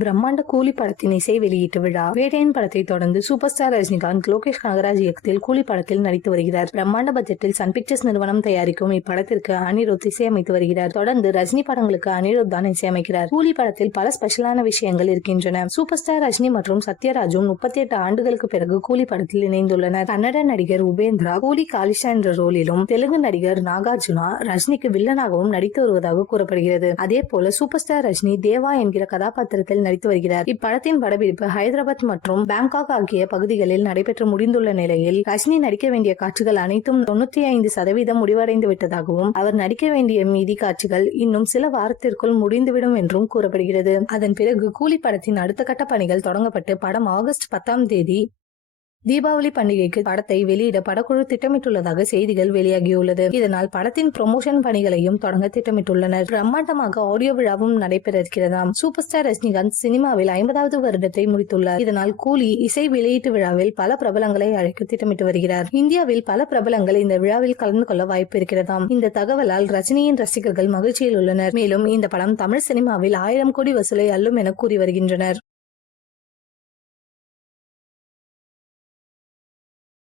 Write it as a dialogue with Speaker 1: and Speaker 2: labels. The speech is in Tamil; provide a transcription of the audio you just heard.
Speaker 1: பிரம்மாண்ட கூலி படத்தின் இசை வெளியீட்டு விழா. வேட்டையன் படத்தை தொடர்ந்து சூப்பர் ஸ்டார் ரஜினிகாந்த் லோகேஷ் கனகராஜ் இயக்கத்தில் கூலி படத்தில் நடித்து வருகிறார். பிரம்மாண்ட பட்ஜெட்டில் சன் பிக்சர்ஸ் நிறுவனம் தயாரிக்கும் இப்படத்திற்கு அனிருத் இசையமைத்து வருகிறார். தொடர்ந்து ரஜினி படங்களுக்கு அனிருத் தான் இசையமைக்கிறார். கூலி படத்தில் பல ஸ்பெஷலான விஷயங்கள் இருக்கின்றன. சூப்பர் ஸ்டார் ரஜினி மற்றும் சத்யராஜும் முப்பத்தி எட்டு ஆண்டுகளுக்கு பிறகு கூலி படத்தில் இணைந்துள்ளனர். கன்னட நடிகர் உபேந்திரா கூலி காலிஷா என்ற ரோலிலும் தெலுங்கு நடிகர் நாகார்ஜுனா ரஜினிக்கு வில்லனாகவும் நடித்து வருவதாக கூறப்படுகிறது. அதே போல சூப்பர் ஸ்டார் ரஜினி தேவா என்கிற கதாபாத்திரத்தில் நடித்து வருகிறார். இப்படத்தின் படப்பிடிப்பு ஹைதராபாத் மற்றும் பேங்காக் ஆகிய பகுதிகளில் நடைபெற்று முடிந்துள்ள நிலையில் ரஜினி நடிக்க வேண்டிய காட்சிகள் அனைத்தும் தொண்ணூத்தி ஐந்து சதவீதம் முடிவடைந்து விட்டதாகவும் அவர் நடிக்க வேண்டிய மீதி காட்சிகள் இன்னும் சில வாரத்திற்குள் முடிந்துவிடும் என்றும் கூறப்படுகிறது. அதன் பிறகு கூலி படத்தின் அடுத்த கட்ட பணிகள் தொடங்கப்பட்டு படம் ஆகஸ்ட் பத்தாம் தேதி தீபாவளி பண்டிகைக்கு படத்தை வெளியிட படக்குழு திட்டமிட்டுள்ளதாக செய்திகள் வெளியாகியுள்ளது. இதனால் படத்தின் ப்ரொமோஷன் பணிகளையும் தொடங்க திட்டமிட்டுள்ளனர். பிரம்மாண்டமாக ஆடியோ விழாவும் நடைபெற இருக்கிறதாம் சூப்பர் ஸ்டார் ரஜினிகாந்த் சினிமாவில் ஐம்பதாவது வருடத்தை முடித்துள்ளார். இதனால் கூலி இசை வெளியீட்டு விழாவில் பல பிரபலங்களை அழைக்க திட்டமிட்டு வருகிறார். இந்தியாவில் பல பிரபலங்கள் இந்த விழாவில் கலந்து கொள்ள வாய்ப்பு இருக்கிறதாம். இந்த தகவலால் ரஜினியின் ரசிகர்கள் மகிழ்ச்சியில் உள்ளனர். மேலும் இந்த படம் தமிழ் சினிமாவில் ஆயிரம் கோடி வசூலை அள்ளும் என கூறி வருகின்றனர்.